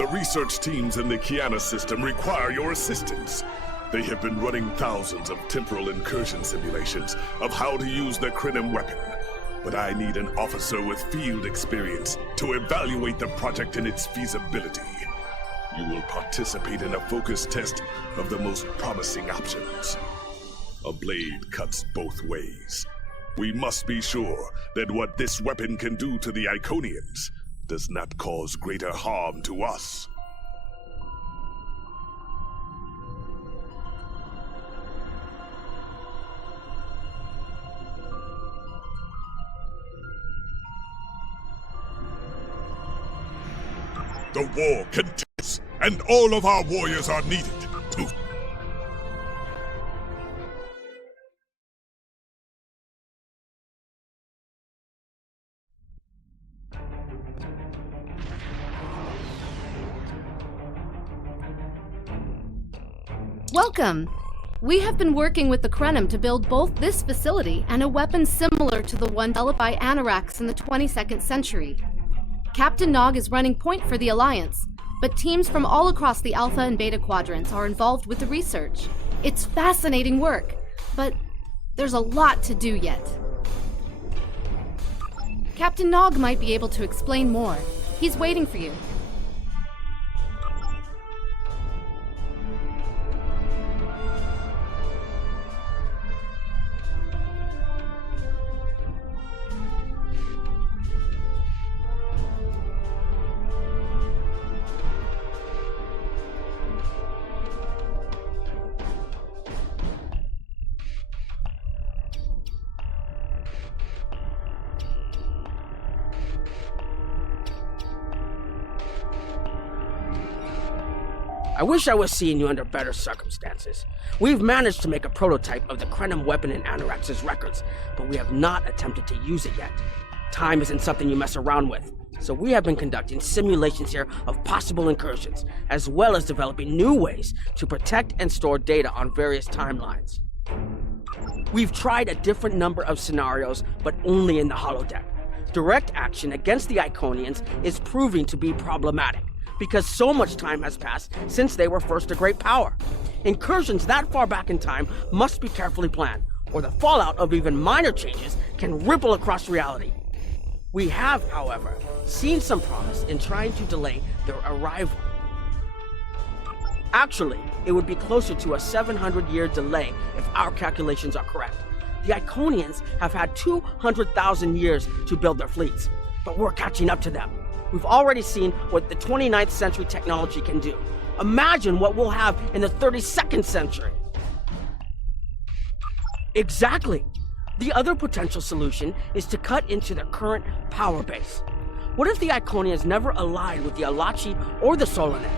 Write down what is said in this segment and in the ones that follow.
The research teams in the Kiana system require your assistance. They have been running thousands of temporal incursion simulations of how to use the Krenim weapon. But I need an officer with field experience to evaluate the project and its feasibility. You will participate in a focus test of the most promising options. A blade cuts both ways. We must be sure that what this weapon can do to the Iconians does not cause greater harm to us. The war continues, and all of our warriors are needed to... Welcome! We have been working with the Krenim to build both this facility and a weapon similar to the one developed by Anoraks in the 22nd century. Captain Nog is running point for the Alliance, but teams from all across the Alpha and Beta quadrants are involved with the research. It's fascinating work, but there's a lot to do yet. Captain Nog might be able to explain more. He's waiting for you. I wish I was seeing you under better circumstances. We've managed to make a prototype of the Krenim weapon in Anorax's records, but we have not attempted to use it yet. Time isn't something you mess around with, so we have been conducting simulations here of possible incursions, as well as developing new ways to protect and store data on various timelines. We've tried a different number of scenarios, but only in the holodeck. Direct action against the Iconians is proving to be problematic, because so much time has passed since they were first a great power. Incursions that far back in time must be carefully planned, or the fallout of even minor changes can ripple across reality. We have, however, seen some promise in trying to delay their arrival. Actually, it would be closer to a 700-year delay if our calculations are correct. The Iconians have had 200,000 years to build their fleets, but we're catching up to them. We've already seen what the 29th century technology can do. Imagine what we'll have in the 32nd century. Exactly. The other potential solution is to cut into their current power base. What if the Iconians never allied with the Alachi or the Solanet?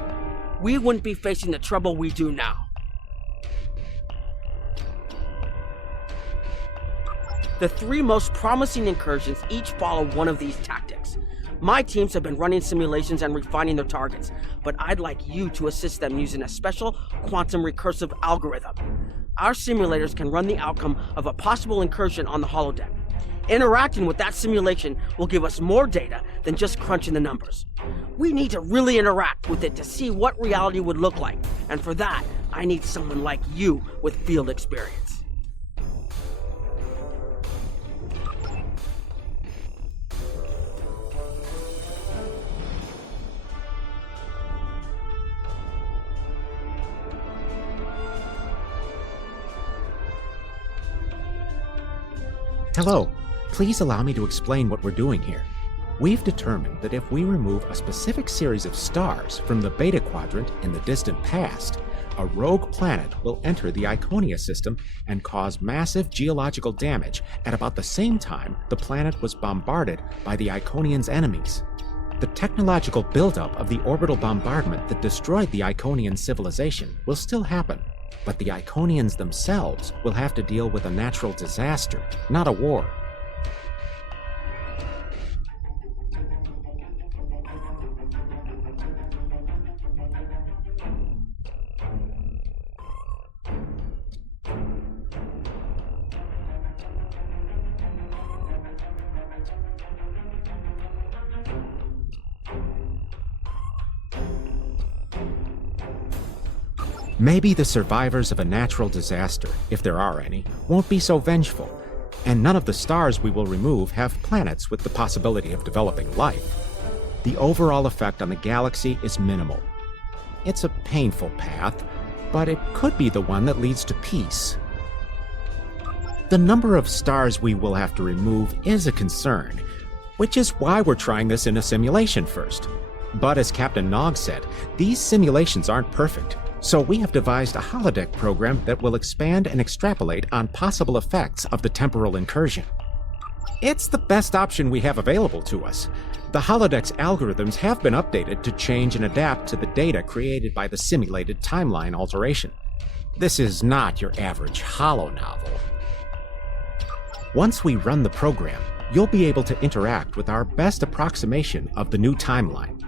We wouldn't be facing the trouble we do now. The three most promising incursions each follow one of these tactics. My teams have been running simulations and refining their targets, but I'd like you to assist them using a special quantum recursive algorithm. Our simulators can run the outcome of a possible incursion on the holodeck. Interacting with that simulation will give us more data than just crunching the numbers. We need to really interact with it to see what reality would look like, and for that, I need someone like you with field experience. Hello. Please allow me to explain what we're doing here. We've determined that if we remove a specific series of stars from the Beta Quadrant in the distant past, a rogue planet will enter the Iconia system and cause massive geological damage at about the same time the planet was bombarded by the Iconians' enemies. The technological buildup of the orbital bombardment that destroyed the Iconian civilization will still happen, but the Iconians themselves will have to deal with a natural disaster, not a war. Maybe the survivors of a natural disaster, if there are any, won't be so vengeful, and none of the stars we will remove have planets with the possibility of developing life. The overall effect on the galaxy is minimal. It's a painful path, but it could be the one that leads to peace. The number of stars we will have to remove is a concern, which is why we're trying this in a simulation first. But as Captain Nog said, these simulations aren't perfect, so we have devised a holodeck program that will expand and extrapolate on possible effects of the temporal incursion. It's the best option we have available to us. The holodeck's algorithms have been updated to change and adapt to the data created by the simulated timeline alteration. This is not your average holo novel. Once we run the program, you'll be able to interact with our best approximation of the new timeline.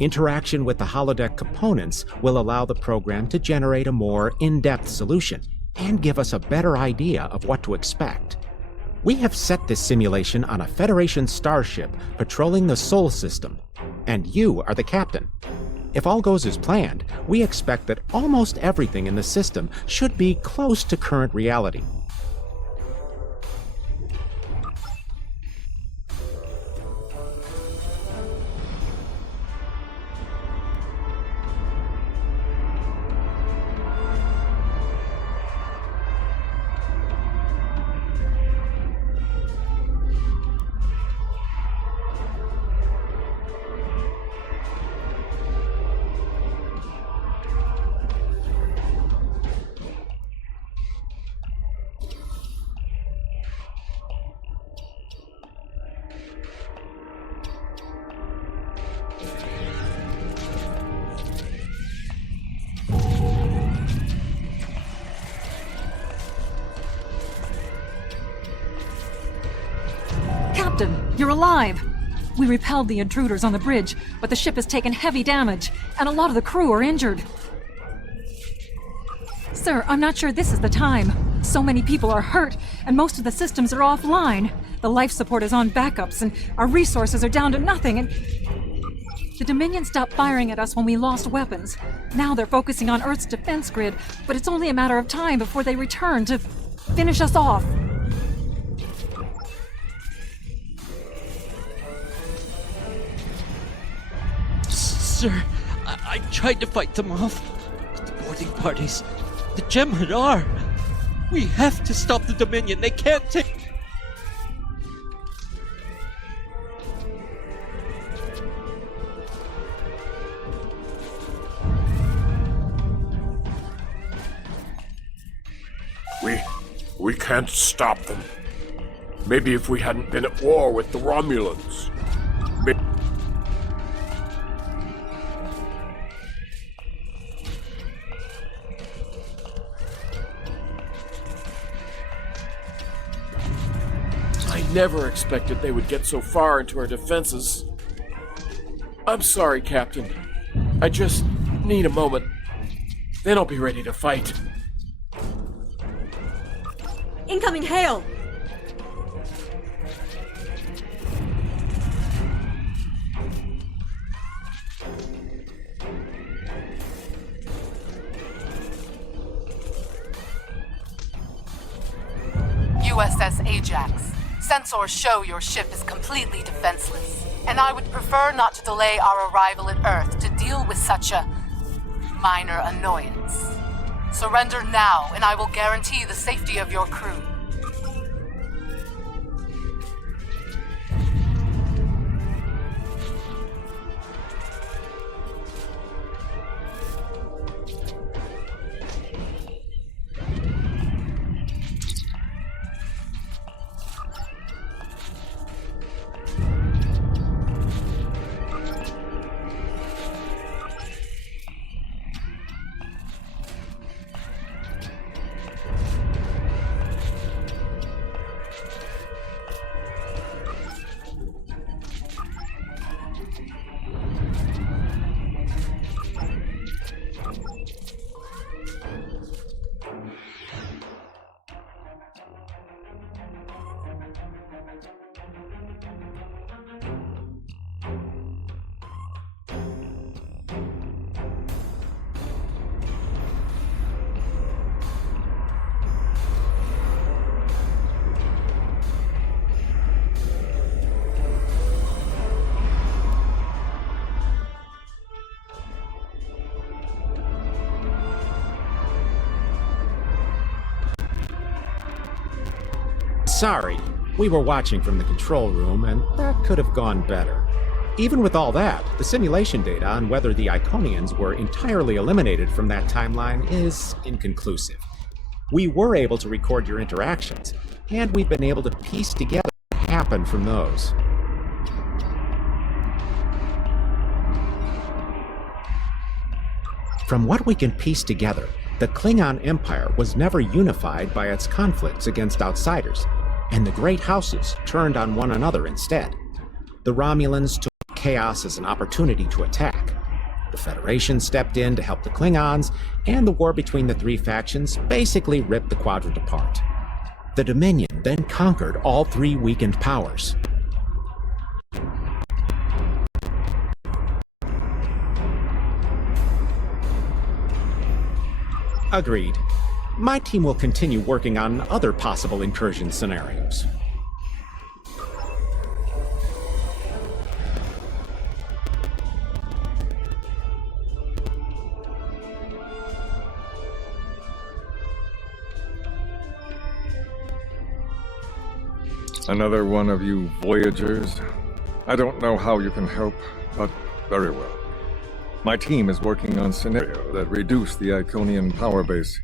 Interaction with the holodeck components will allow the program to generate a more in-depth solution and give us a better idea of what to expect. We have set this simulation on a Federation starship patrolling the Sol system, and you are the captain. If all goes as planned, we expect that almost everything in the system should be close to current reality. Captain, you're alive! We repelled the intruders on the bridge, but the ship has taken heavy damage, and a lot of the crew are injured. Sir, I'm not sure this is the time. So many people are hurt, and most of the systems are offline. The life support is on backups, and our resources are down to nothing, and... The Dominion stopped firing at us when we lost weapons. Now they're focusing on Earth's defense grid, but it's only a matter of time before they return to finish us off. Sir, I tried to fight them off. The boarding parties, the Jem'Hadar. We have to stop the Dominion. They can't take... We can't stop them. Maybe if we hadn't been at war with the Romulans. I never expected they would get so far into our defenses. I'm sorry, Captain. I just need a moment. Then I'll be ready to fight. Incoming hail! USS Ajax. Sensors show your ship is completely defenseless, and I would prefer not to delay our arrival at Earth to deal with such a minor annoyance. Surrender now, and I will guarantee the safety of your crew. Sorry, we were watching from the control room, and that could have gone better. Even with all that, the simulation data on whether the Iconians were entirely eliminated from that timeline is inconclusive. We were able to record your interactions, and we've been able to piece together what happened from those. From what we can piece together, the Klingon Empire was never unified by its conflicts against outsiders, and the great houses turned on one another instead. The Romulans took chaos as an opportunity to attack. The Federation stepped in to help the Klingons, and the war between the three factions basically ripped the quadrant apart. The Dominion then conquered all three weakened powers. Agreed. My team will continue working on other possible incursion scenarios. Another one of you Voyagers? I don't know how you can help, but very well. My team is working on scenarios that reduce the Iconian power base.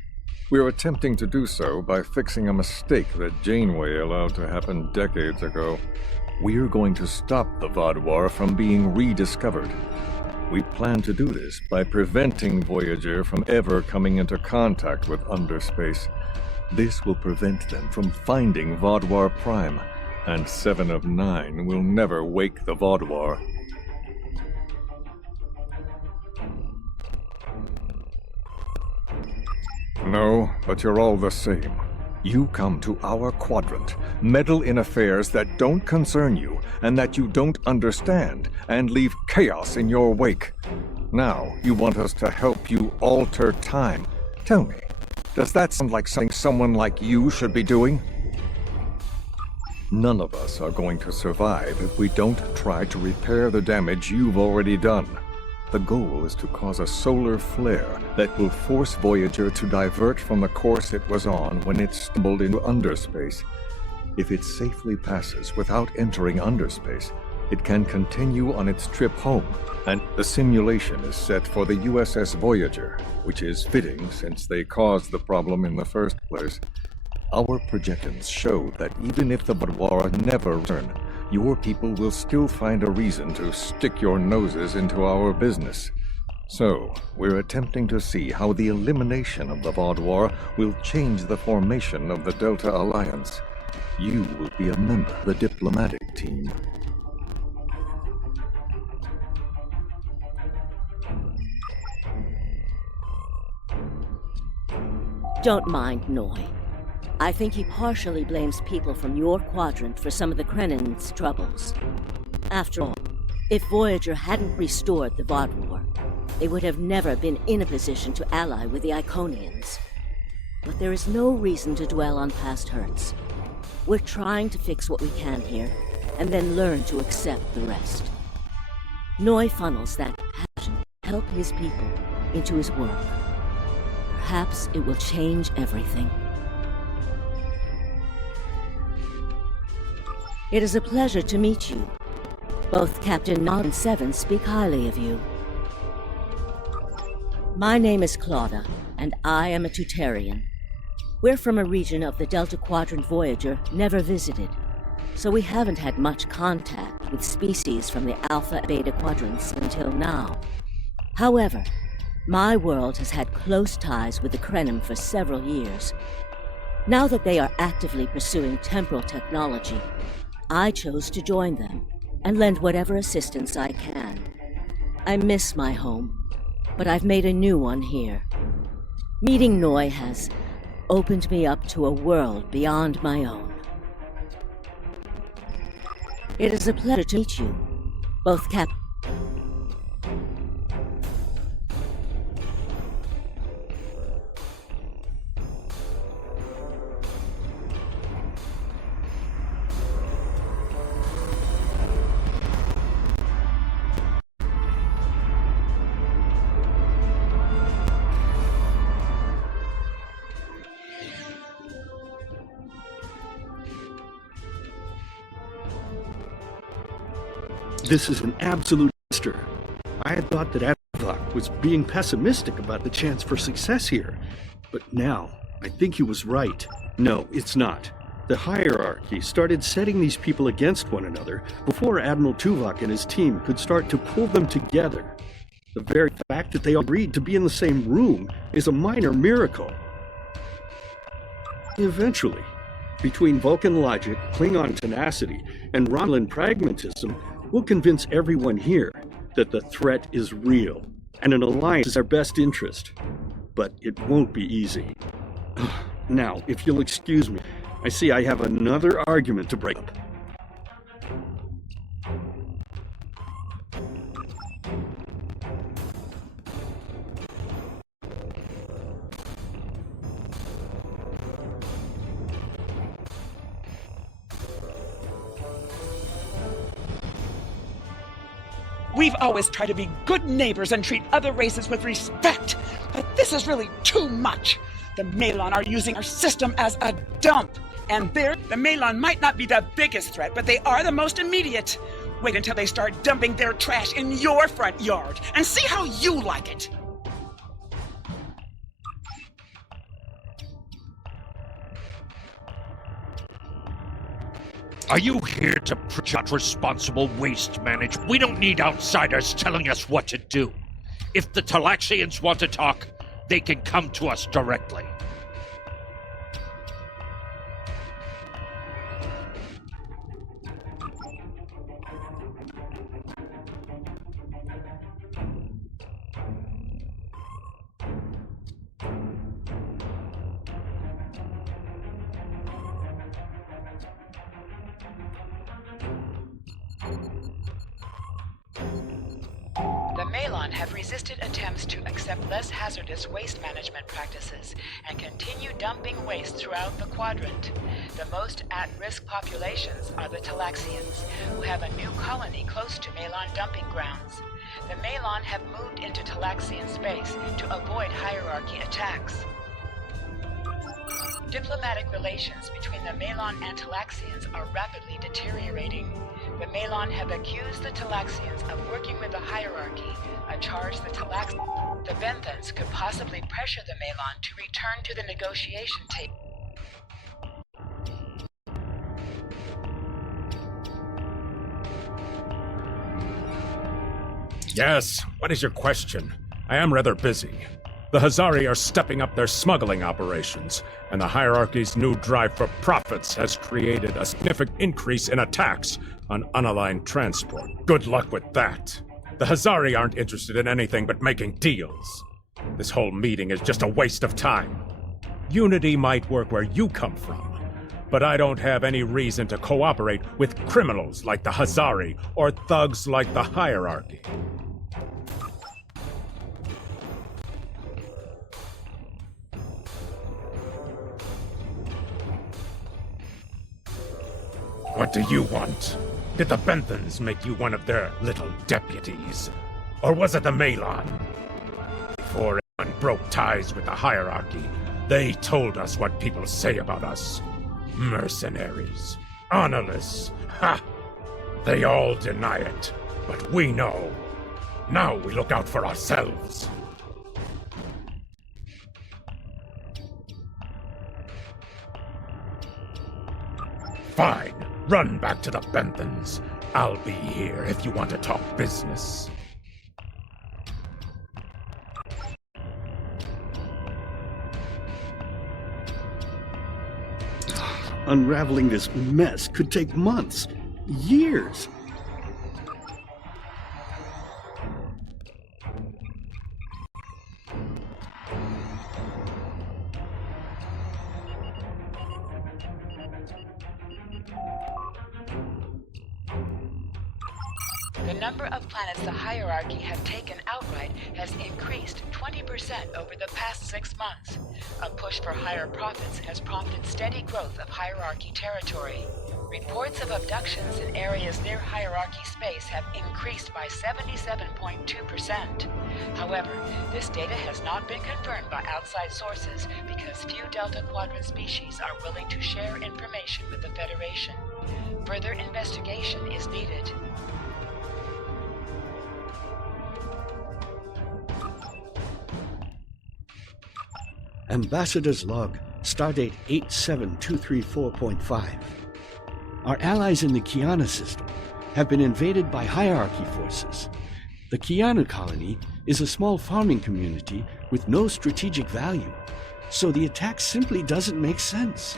We are attempting to do so by fixing a mistake that Janeway allowed to happen decades ago. We're going to stop the Vaadwaur from being rediscovered. We plan to do this by preventing Voyager from ever coming into contact with underspace. This will prevent them from finding Vaadwaur Prime, and 7 of 9 will never wake the Vaadwaur. No, but you're all the same. You come to our quadrant, meddle in affairs that don't concern you and that you don't understand, and leave chaos in your wake. Now, you want us to help you alter time. Tell me, does that sound like something someone like you should be doing? None of us are going to survive if we don't try to repair the damage you've already done. The goal is to cause a solar flare that will force Voyager to divert from the course it was on when it stumbled into underspace. If it safely passes without entering underspace, it can continue on its trip home, and the simulation is set for the USS Voyager, which is fitting since they caused the problem in the first place. Our projections show that even if the Vaadwaur never return, your people will still find a reason to stick your noses into our business. So, we're attempting to see how the elimination of the Vaadwaur will change the formation of the Delta Alliance. You will be a member of the diplomatic team. Don't mind Noi. I think he partially blames people from your quadrant for some of the Krennin's troubles. After all, if Voyager hadn't restored the Vaadwaur, they would have never been in a position to ally with the Iconians. But there is no reason to dwell on past hurts. We're trying to fix what we can here, and then learn to accept the rest. Noi funnels that passion to help his people into his work. Perhaps it will change everything. It is a pleasure to meet you. Both Captain Nog and Seven speak highly of you. My name is Claudia, and I am a Tutarian. We're from a region of the Delta Quadrant Voyager never visited, so we haven't had much contact with species from the Alpha and Beta Quadrants until now. However, my world has had close ties with the Krenim for several years. Now that they are actively pursuing temporal technology, I chose to join them and lend whatever assistance I can. I miss my home, but I've made a new one here. Meeting Noi has opened me up to a world beyond my own. It is a pleasure to meet you, both Captain. This is an absolute disaster. I had thought that Tuvok was being pessimistic about the chance for success here. But now, I think he was right. No, it's not. The hierarchy started setting these people against one another before Admiral Tuvok and his team could start to pull them together. The very fact that they agreed to be in the same room is a minor miracle. Eventually, between Vulcan logic, Klingon tenacity, and Romulan pragmatism, we'll convince everyone here that the threat is real, and an alliance is our best interest. But it won't be easy. Now, if you'll excuse me, I see I have another argument to break up. We've always tried to be good neighbors and treat other races with respect, but this is really too much. The Malon are using our system as a dump, and the Malon might not be the biggest threat, but they are the most immediate. Wait until they start dumping their trash in your front yard, and see how you like it. Are you here to preach out responsible waste management? We don't need outsiders telling us what to do. If the Talaxians want to talk, they can come to us directly. The Malon have resisted attempts to accept less hazardous waste management practices and continue dumping waste throughout the quadrant. The most at-risk populations are the Talaxians, who have a new colony close to Malon dumping grounds. The Malon have moved into Talaxian space to avoid hierarchy attacks. Diplomatic relations between the Malon and Talaxians are rapidly deteriorating. The Malon have accused the Talaxians of working with the hierarchy, a charge the Benthans could possibly pressure the Malon to return to the negotiation table. Yes, what is your question? I am rather busy. The Hazari are stepping up their smuggling operations, and the hierarchy's new drive for profits has created a significant increase in attacks on unaligned transport. Good luck with that. The Hazari aren't interested in anything but making deals. This whole meeting is just a waste of time. Unity might work where you come from, but I don't have any reason to cooperate with criminals like the Hazari or thugs like the hierarchy. What do you want? Did the Benthans make you one of their little deputies? Or was it the Malon? Before anyone broke ties with the hierarchy, they told us what people say about us. Mercenaries. Honorless. Ha! They all deny it, but we know. Now we look out for ourselves. Fine. Run back to the Benthans. I'll be here if you want to talk business. Unraveling this mess could take months, years. The number of planets the hierarchy have taken outright has increased 20% over the past 6 months. A push for higher profits has prompted steady growth of hierarchy territory. Reports of abductions in areas near hierarchy space have increased by 77.2%. However, this data has not been confirmed by outside sources because few Delta Quadrant species are willing to share information with the Federation. Further investigation is needed. Ambassador's Log, Stardate 87234.5. Our allies in the Kiana system have been invaded by hierarchy forces. The Kiana colony is a small farming community with no strategic value, so the attack simply doesn't make sense.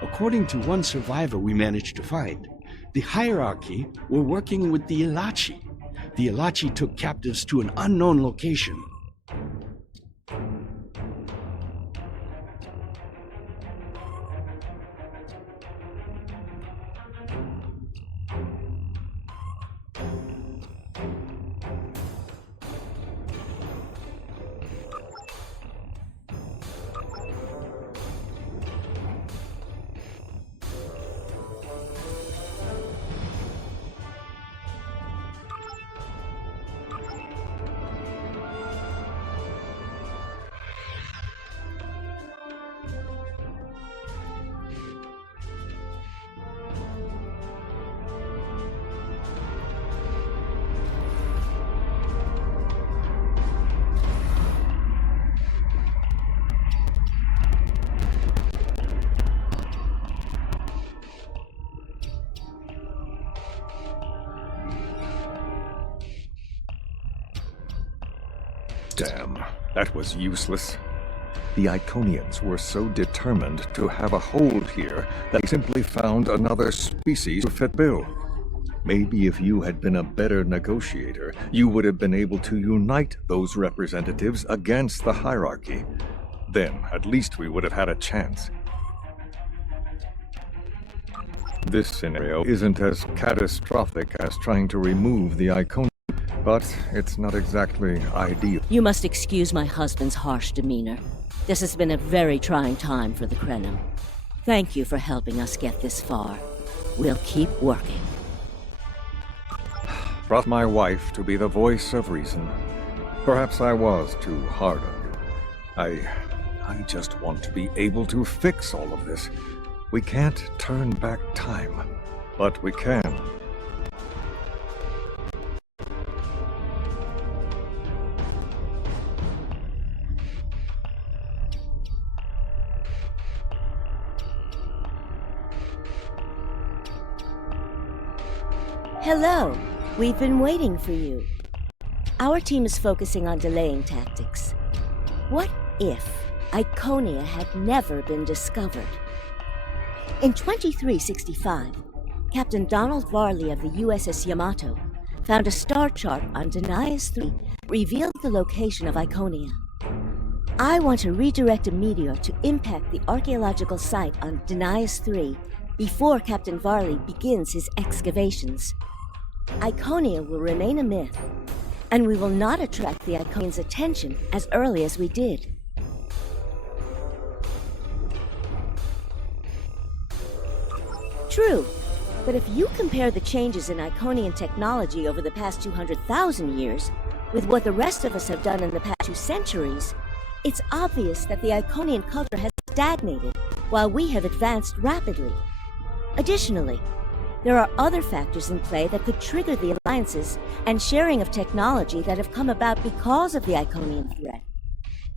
According to one survivor we managed to find, the hierarchy were working with the Ilachi. The Ilachi took captives to an unknown location. Damn, that was useless. The Iconians were so determined to have a hold here that they simply found another species to fit bill. Maybe if you had been a better negotiator, you would have been able to unite those representatives against the hierarchy. Then, at least we would have had a chance. This scenario isn't as catastrophic as trying to remove the Iconians, but it's not exactly ideal. You must excuse my husband's harsh demeanor. This has been a very trying time for the Krenim. Thank you for helping us get this far. We'll keep working. Trust my wife to be the voice of reason. Perhaps I was too hard on you. I just want to be able to fix all of this. We can't turn back time, but we can. Hello. We've been waiting for you. Our team is focusing on delaying tactics. What if Iconia had never been discovered? In 2365, Captain Donald Varley of the USS Yamato found a star chart on Denias 3 revealed the location of Iconia. I want to redirect a meteor to impact the archaeological site on Denias 3 before Captain Varley begins his excavations. Iconia will remain a myth, and we will not attract the Iconians' attention as early as we did. True, but if you compare the changes in Iconian technology over the past 200,000 years with what the rest of us have done in the past 2 centuries, it's obvious that the Iconian culture has stagnated while we have advanced rapidly. Additionally, there are other factors in play that could trigger the alliances and sharing of technology that have come about because of the Iconian threat.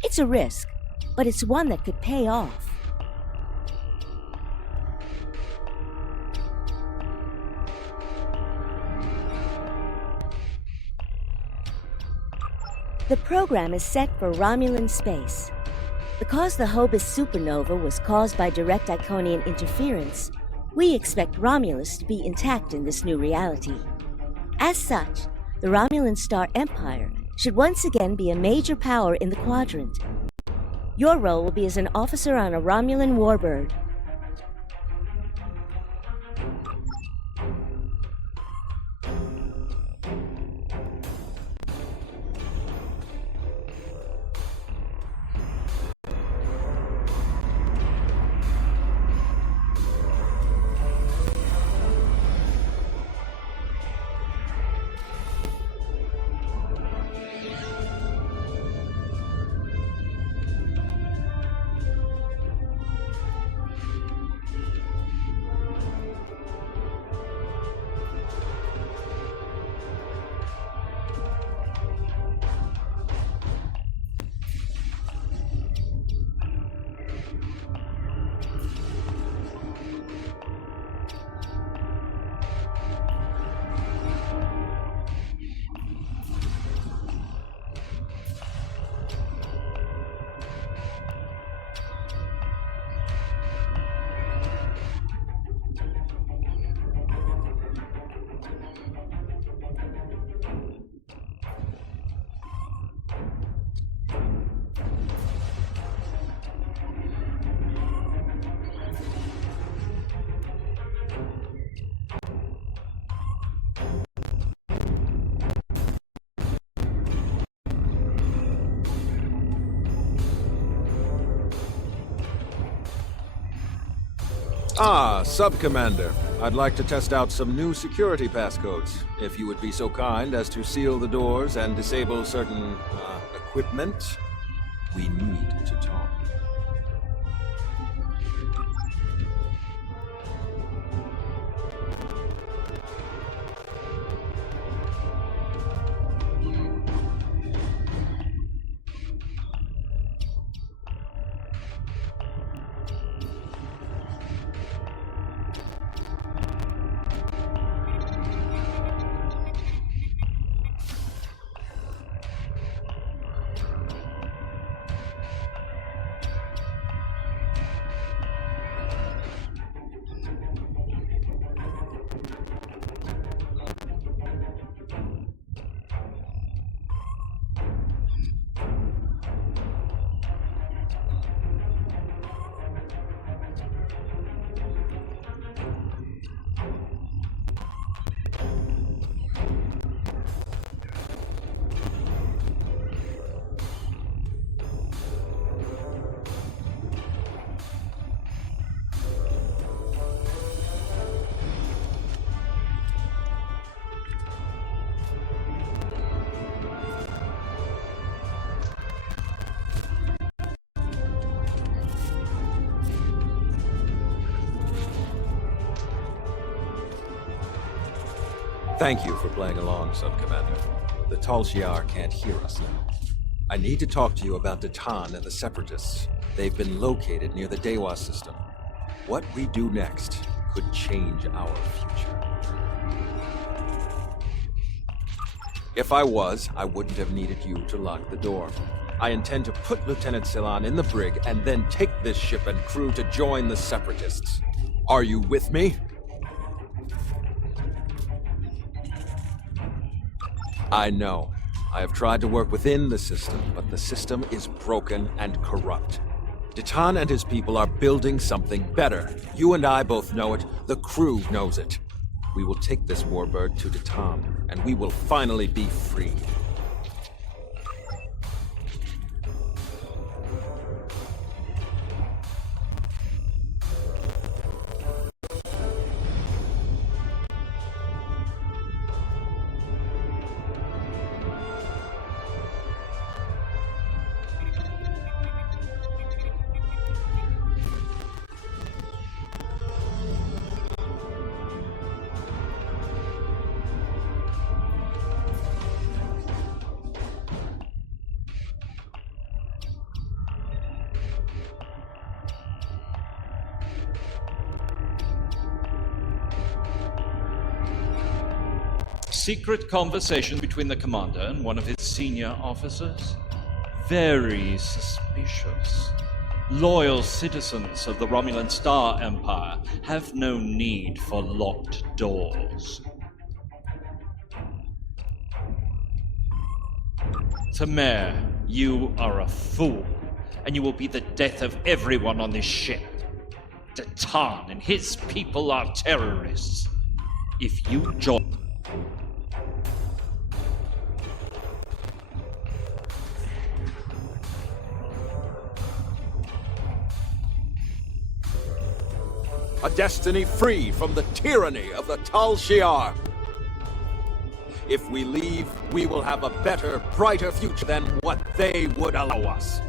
It's a risk, but it's one that could pay off. The program is set for Romulan space. Because the Hobus supernova was caused by direct Iconian interference, we expect Romulus to be intact in this new reality. As such, the Romulan Star Empire should once again be a major power in the quadrant. Your role will be as an officer on a Romulan warbird. Ah, Sub-Commander. I'd like to test out some new security passcodes. If you would be so kind as to seal the doors and disable certain, equipment, we need to talk. Thank you for playing along, Sub-Commander. The Tal Shiar can't hear us now. I need to talk to you about Datan and the Separatists. They've been located near the Dewa system. What we do next could change our future. If I was, I wouldn't have needed you to lock the door. I intend to put Lieutenant Ceylon in the brig and then take this ship and crew to join the Separatists. Are you with me? I know. I have tried to work within the system, but the system is broken and corrupt. Datan and his people are building something better. You and I both know it. The crew knows it. We will take this warbird to Datan, and we will finally be free. Secret conversation between the commander and one of his senior officers? Very suspicious. Loyal citizens of the Romulan Star Empire have no need for locked doors. Tamer, you are a fool, and you will be the death of everyone on this ship. Datan and his people are terrorists. If you join... A destiny free from the tyranny of the Tal Shiar. If we leave, we will have a better, brighter future than what they would allow us.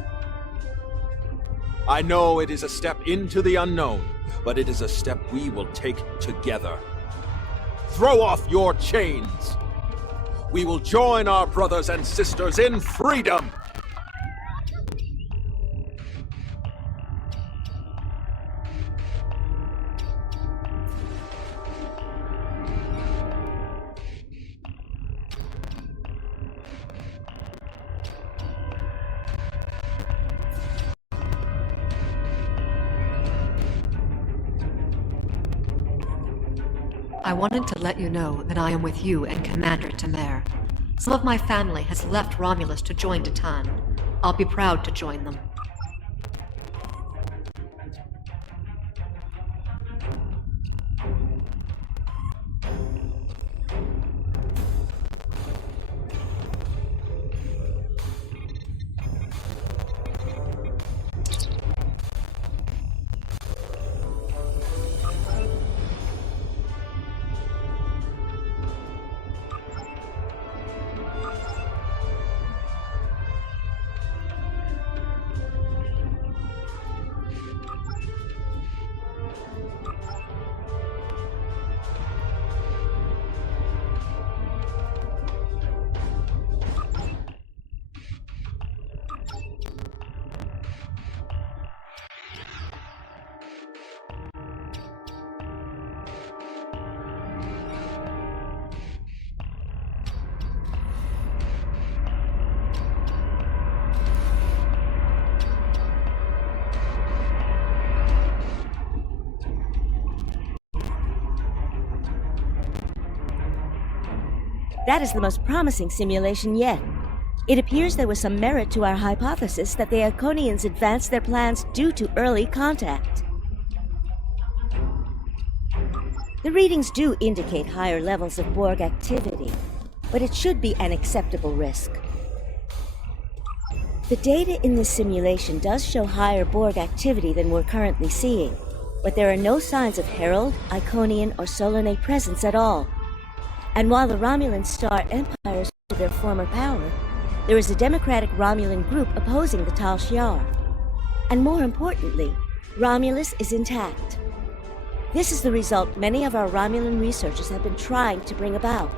I know it is a step into the unknown, but it is a step we will take together. Throw off your chains. We will join our brothers and sisters in freedom. I wanted to let you know that I am with you and Commander Tamer. Some of my family has left Romulus to join Datan. I'll be proud to join them. That is the most promising simulation yet. It appears there was some merit to our hypothesis that the Iconians advanced their plans due to early contact. The readings do indicate higher levels of Borg activity, but it should be an acceptable risk. The data in this simulation does show higher Borg activity than we're currently seeing, but there are no signs of Herald, Iconian, or Solanae presence at all. And while the Romulan Star Empires hold their former power, there is a democratic Romulan group opposing the Tal Shiar. And more importantly, Romulus is intact. This is the result many of our Romulan researchers have been trying to bring about.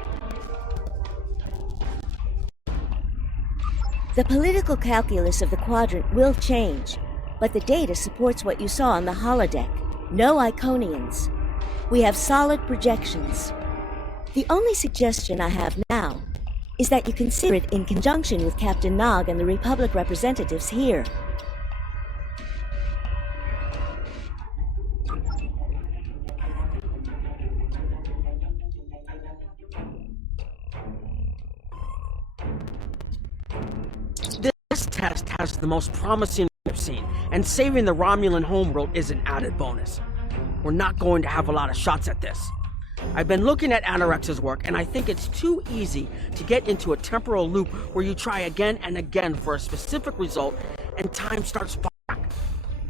The political calculus of the quadrant will change, but the data supports what you saw on the holodeck. No Iconians. We have solid projections. The only suggestion I have now is that you consider it in conjunction with Captain Nog and the Republic representatives here. This test has the most promising I've seen, and saving the Romulan homeworld is an added bonus. We're not going to have a lot of shots at this. I've been looking at Anorex's work, and I think it's too easy to get into a temporal loop where you try again and again for a specific result, and time starts back.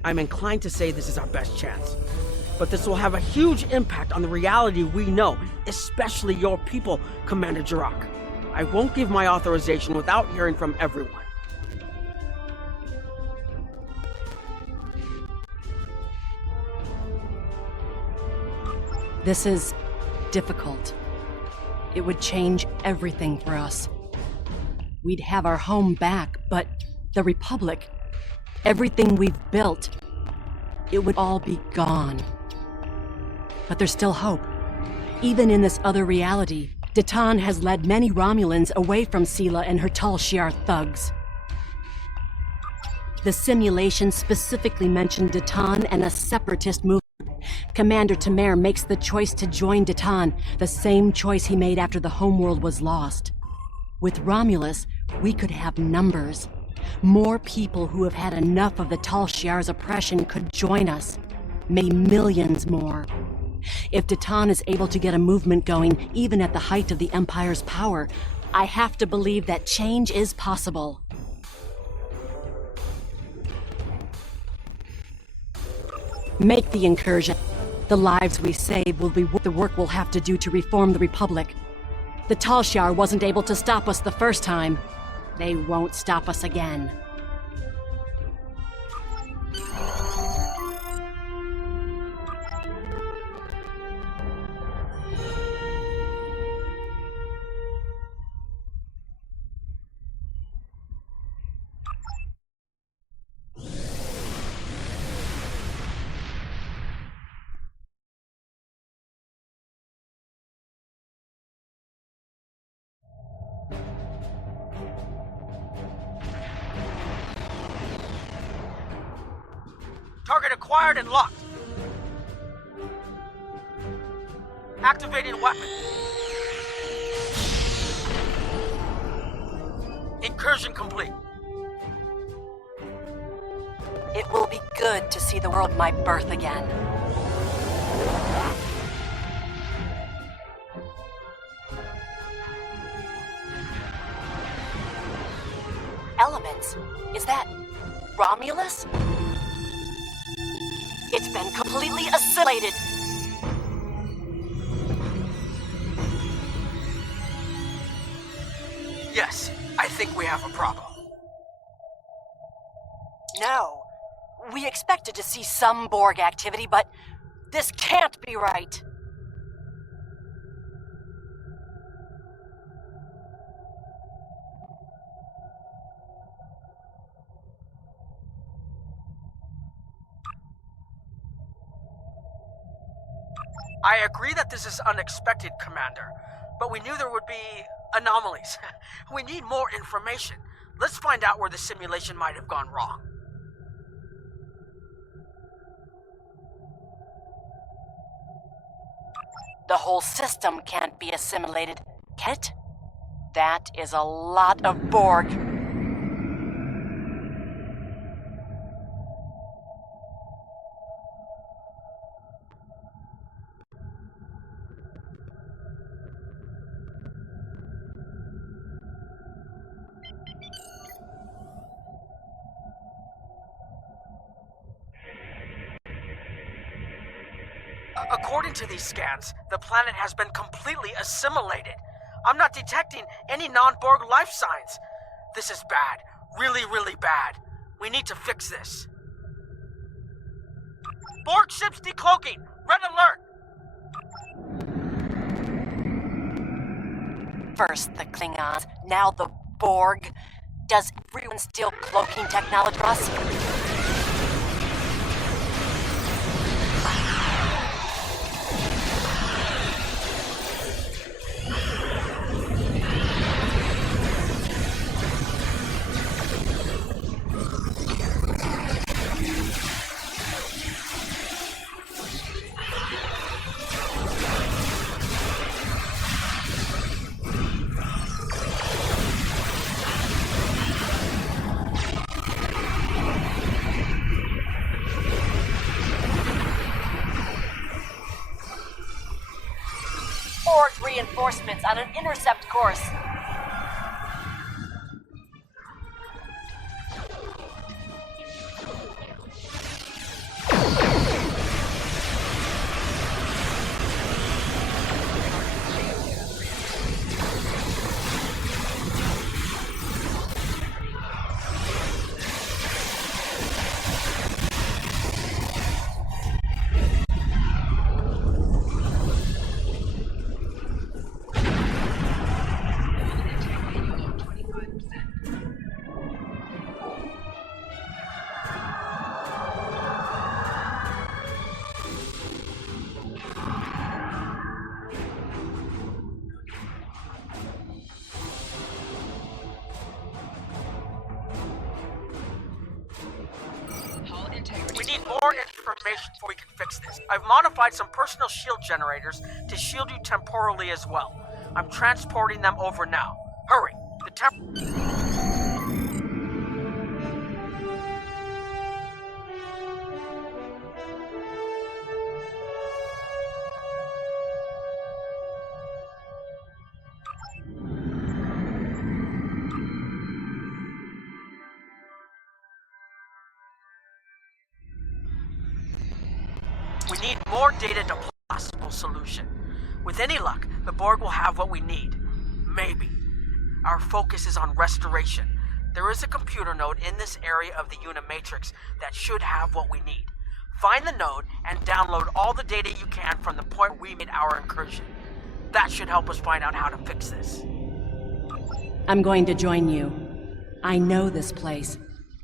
I'm inclined to say this is our best chance. But this will have a huge impact on the reality we know, especially your people, Commander Jirok. I won't give my authorization without hearing from everyone. This is difficult. It would change everything for us. We'd have our home back, but the Republic, everything we've built, it would all be gone. But there's still hope. Even in this other reality, Datan has led many Romulans away from Sela and her Tal Shiar thugs. The simulation specifically mentioned Datan and a separatist movement. Commander Tamer makes the choice to join Datan, the same choice he made after the homeworld was lost. With Romulus, we could have numbers. More people who have had enough of the Tal Shiar's oppression could join us. Maybe millions more. If Datan is able to get a movement going, even at the height of the Empire's power, I have to believe that change is possible. Make the incursion. The lives we save will be the work we'll have to do to reform the Republic. The Tal Shiar wasn't able to stop us the first time. They won't stop us again. Target acquired and locked. Activating weapon. Incursion complete. It will be good to see the world my birth again. Elements? Is that Romulus? It's been completely assimilated. Yes, I think we have a problem. No. We expected to see some Borg activity, but this can't be right. I agree that this is unexpected, Commander, but we knew there would be anomalies. We need more information. Let's find out where the simulation might have gone wrong. The whole system can't be assimilated, can it? That is a lot of Borg. According to these scans, the planet has been completely assimilated. I'm not detecting any non-Borg life signs. This is bad. Really, really bad. We need to fix this. Borg ships decloaking! Red alert! First the Klingons, now the Borg. Does everyone still cloaking technology for us? Reinforcements on an intercept course. We need more information before we can fix this. I've modified some personal shield generators to shield you temporally as well. I'm transporting them over now. Hurry! We need more data to possible solution. With any luck, the Borg will have what we need. Maybe. Our focus is on restoration. There is a computer node in this area of the Unimatrix that should have what we need. Find the node and download all the data you can from the point we made our incursion. That should help us find out how to fix this. I'm going to join you. I know this place.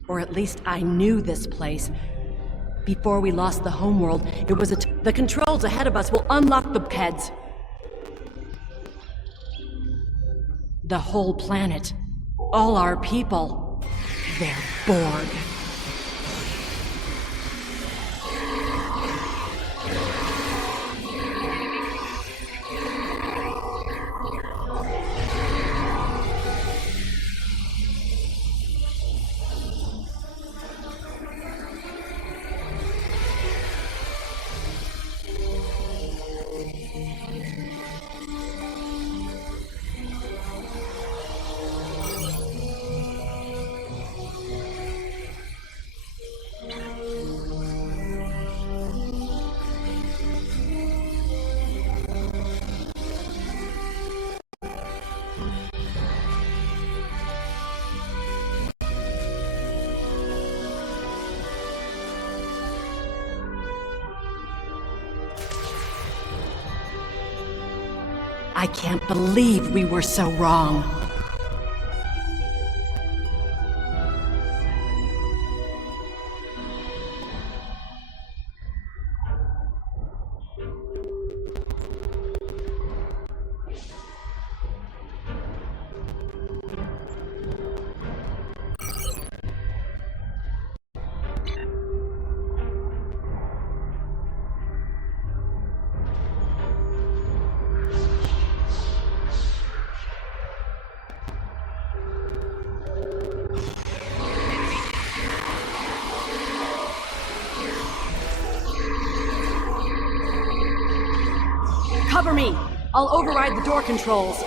Or at least I knew this place. Before we lost the homeworld, it was the controls ahead of us will unlock the heads. The whole planet. All our people. They're Borg. I can't believe we were so wrong. Cover me! I'll override the door controls.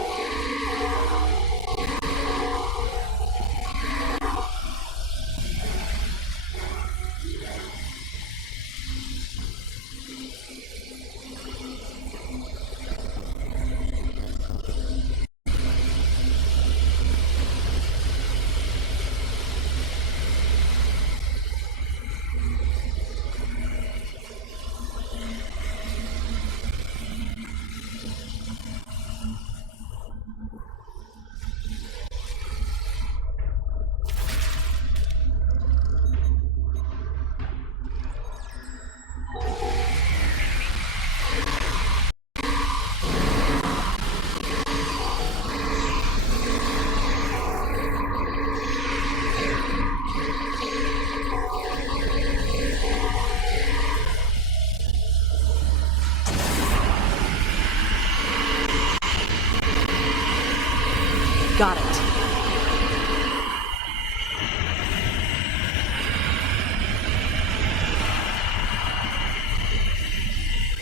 Got it.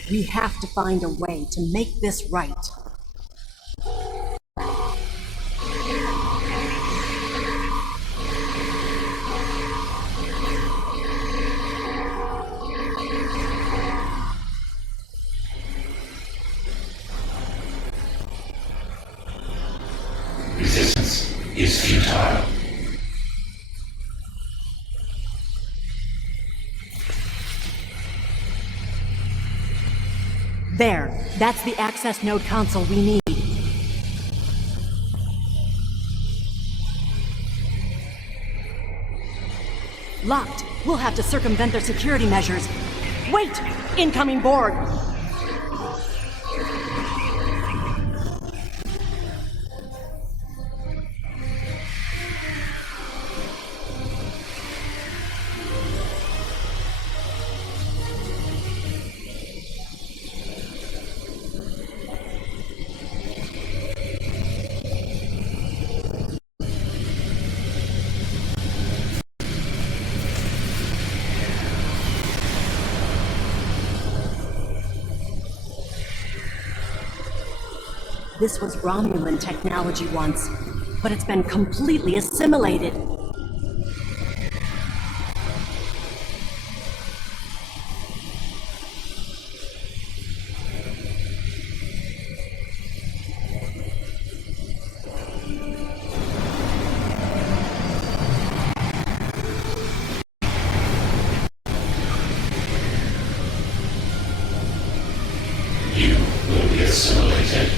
We have to find a way to make this right. Resistance is futile. There, that's the access node console we need. Locked. We'll have to circumvent their security measures. Wait! Incoming Borg! This was Romulan technology once, but it's been completely assimilated. You will be assimilated.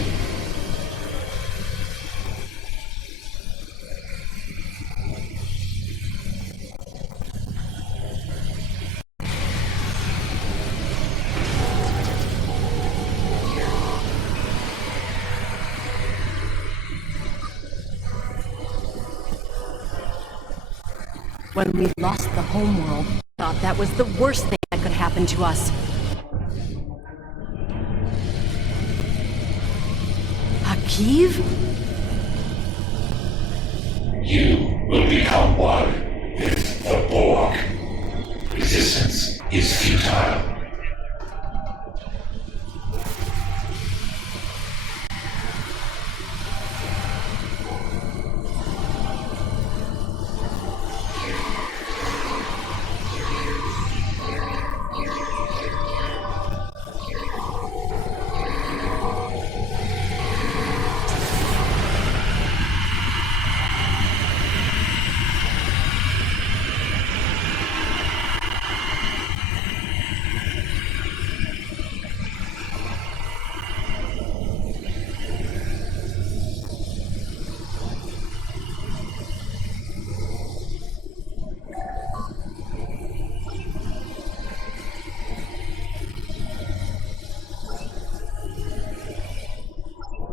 When we lost the homeworld, I thought that was the worst thing that could happen to us. Akiv? You will become one with the Borg. Resistance is futile.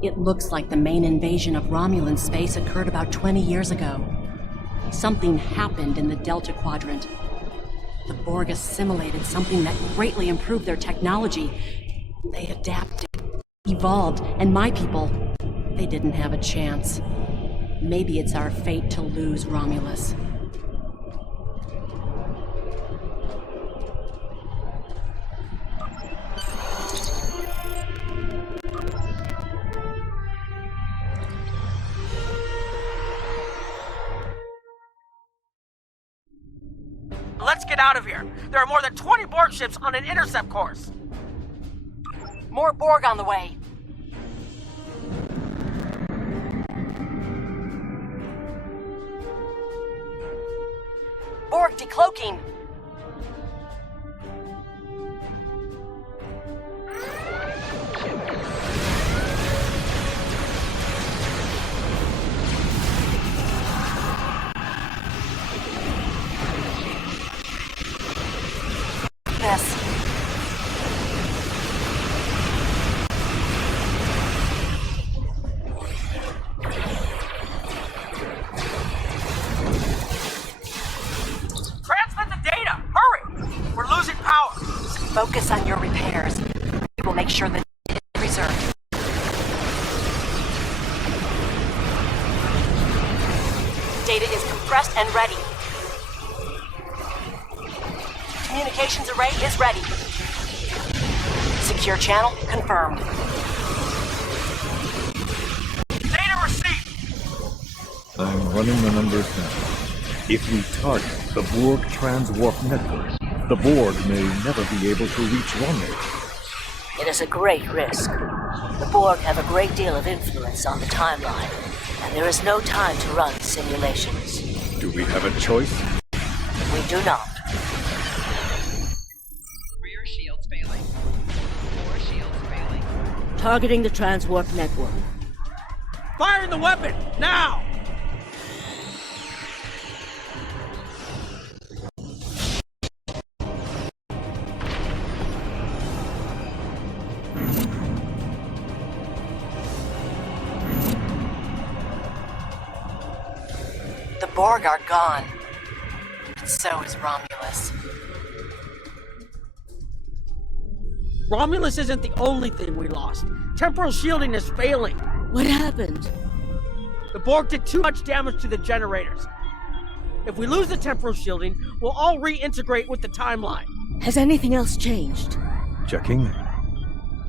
It looks like the main invasion of Romulan space occurred about 20 years ago. Something happened in the Delta Quadrant. The Borg assimilated something that greatly improved their technology. They adapted, evolved, and my people, they didn't have a chance. Maybe it's our fate to lose Romulus. Let's get out of here. There are more than 20 Borg ships on an intercept course. More Borg on the way. Borg decloaking. This. Focus on your repairs. We will make sure that it is preserved. Data is compressed and ready. Communications array is ready. Secure channel confirmed. Data received! I'm running the numbers now. If we target the Borg transwarp network, the Borg may never be able to reach Romney. It is a great risk. The Borg have a great deal of influence on the timeline, and there is no time to run simulations. Do we have a choice? We do not. Rear shields failing. Core shields failing. Targeting the transwarp network. Fire the weapon, now! The Borg are gone. And so is Romulus. Romulus isn't the only thing we lost. Temporal shielding is failing. What happened? The Borg did too much damage to the generators. If we lose the temporal shielding, we'll all reintegrate with the timeline. Has anything else changed? Checking?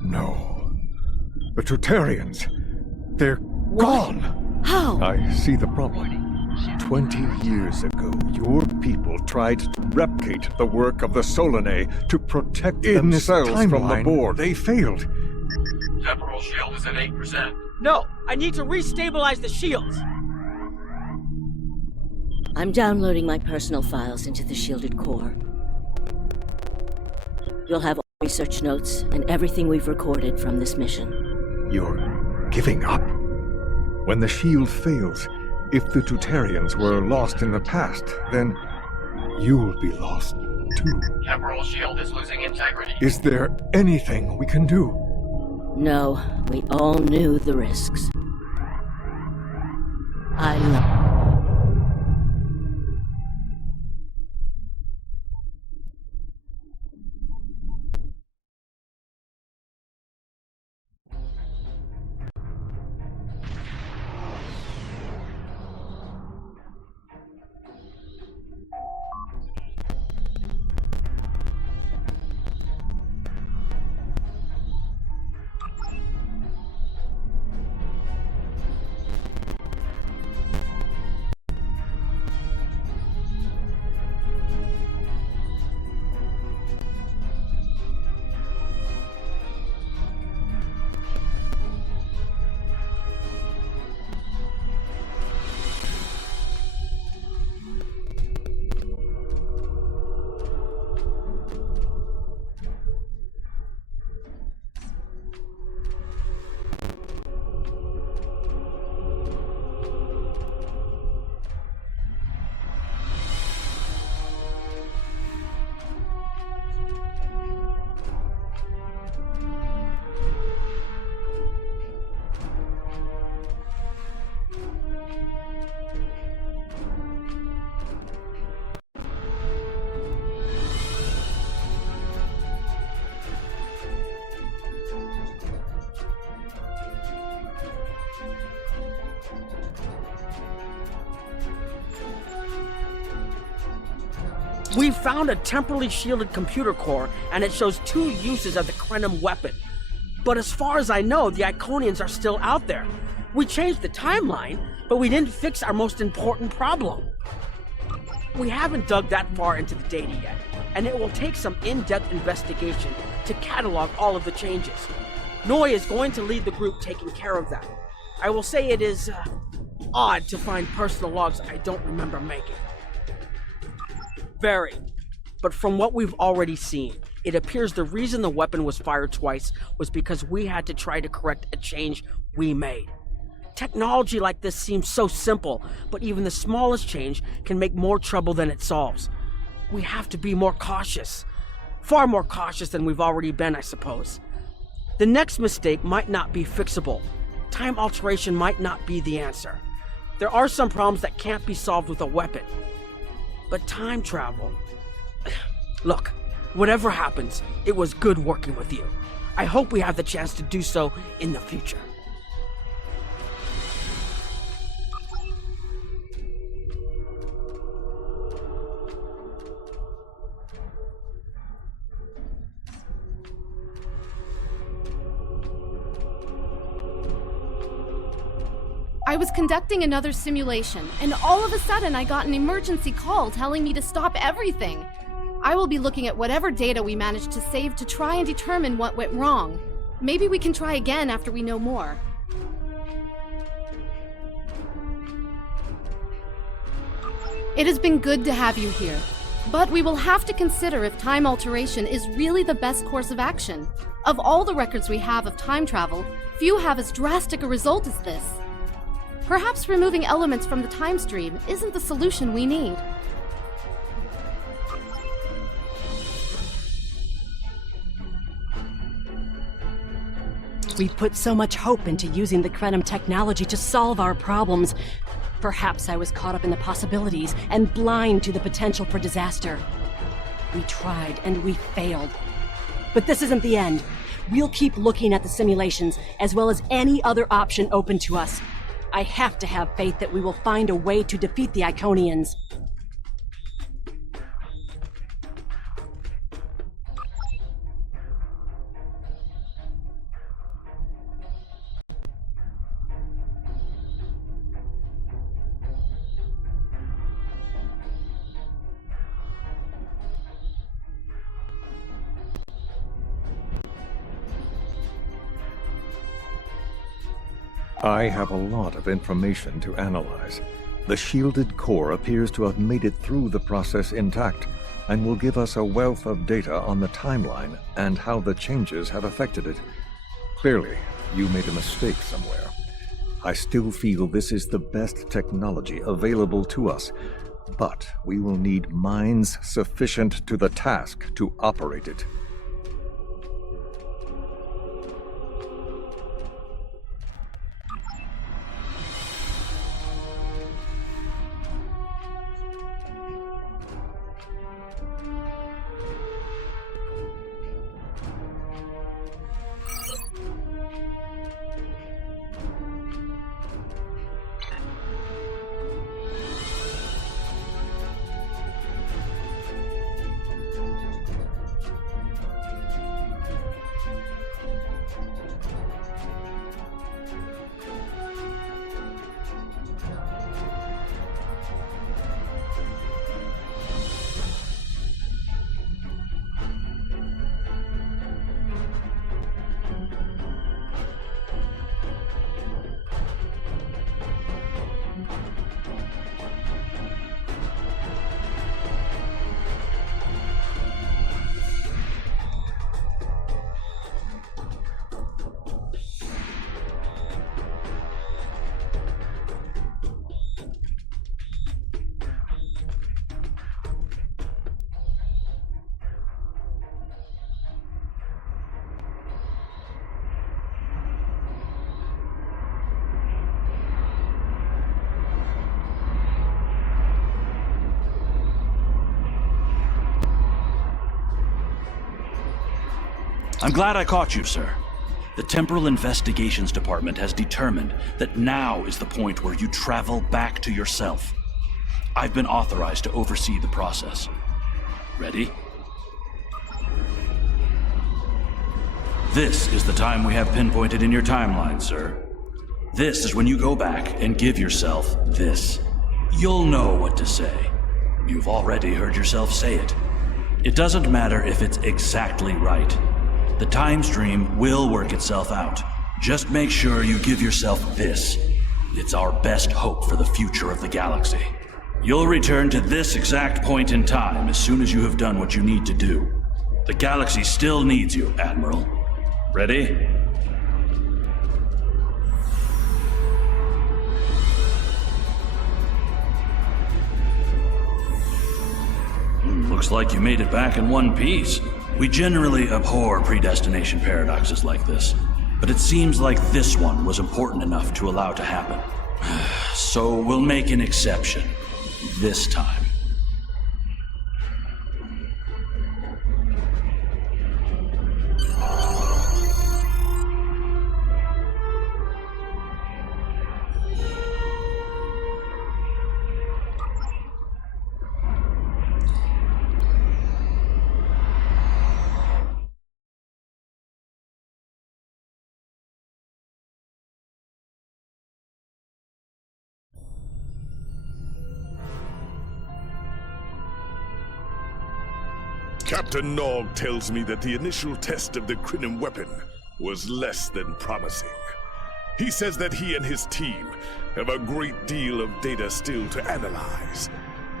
No. The Tutarians. They're gone. How? I see the problem. 20 years ago, your people tried to replicate the work of the Solanae to protect themselves from the Borg. They failed. Temporal shield is at 8%. No, I need to restabilize the shields. I'm downloading my personal files into the shielded core. You'll have all research notes and everything we've recorded from this mission. You're giving up? When the shield fails, if the Tutarians were lost in the past, then you'll be lost too. Temporal shield is losing integrity. Is there anything we can do? No, we all knew the risks. I love. We found a temporally shielded computer core, and it shows 2 uses of the Krenim weapon. But as far as I know, the Iconians are still out there. We changed the timeline, but we didn't fix our most important problem. We haven't dug that far into the data yet, and it will take some in-depth investigation to catalog all of the changes. Noi is going to lead the group taking care of that. I will say it is odd to find personal logs I don't remember making. Very. But from what we've already seen, it appears the reason the weapon was fired twice was because we had to try to correct a change we made. Technology like this seems so simple, but even the smallest change can make more trouble than it solves. We have to be more cautious. Far more cautious than we've already been, I suppose. The next mistake might not be fixable. Time alteration might not be the answer. There are some problems that can't be solved with a weapon. But time travel... Look, whatever happens, it was good working with you. I hope we have the chance to do so in the future. I was conducting another simulation, and all of a sudden I got an emergency call telling me to stop everything. I will be looking at whatever data we managed to save to try and determine what went wrong. Maybe we can try again after we know more. It has been good to have you here, but we will have to consider if time alteration is really the best course of action. Of all the records we have of time travel, few have as drastic a result as this. Perhaps removing elements from the time stream isn't the solution we need. We put so much hope into using the Krenim technology to solve our problems. Perhaps I was caught up in the possibilities and blind to the potential for disaster. We tried and we failed. But this isn't the end. We'll keep looking at the simulations as well as any other option open to us. I have to have faith that we will find a way to defeat the Iconians. I have a lot of information to analyze. The shielded core appears to have made it through the process intact, and will give us a wealth of data on the timeline and how the changes have affected it. Clearly, you made a mistake somewhere. I still feel this is the best technology available to us, but we will need minds sufficient to the task to operate it. I'm glad I caught you, sir. The Temporal Investigations Department has determined that now is the point where you travel back to yourself. I've been authorized to oversee the process. Ready? This is the time we have pinpointed in your timeline, sir. This is when you go back and give yourself this. You'll know what to say. You've already heard yourself say it. It doesn't matter if it's exactly right. The time stream will work itself out. Just make sure you give yourself this. It's our best hope for the future of the galaxy. You'll return to this exact point in time as soon as you have done what you need to do. The galaxy still needs you, Admiral. Ready? Looks like you made it back in one piece. We generally abhor predestination paradoxes like this, but it seems like this one was important enough to allow to happen. So we'll make an exception. This time. Captain Nog tells me that the initial test of the Cryptic weapon was less than promising. He says that he and his team have a great deal of data still to analyze.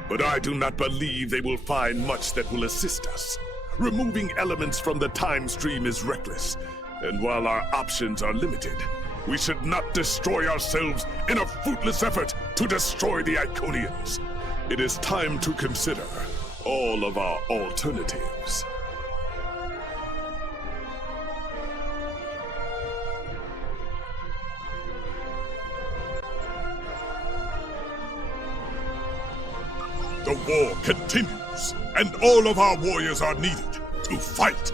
But I do not believe they will find much that will assist us. Removing elements from the time stream is reckless, and while our options are limited, we should not destroy ourselves in a fruitless effort to destroy the Iconians. It is time to consider all of our alternatives. The war continues, and all of our warriors are needed to fight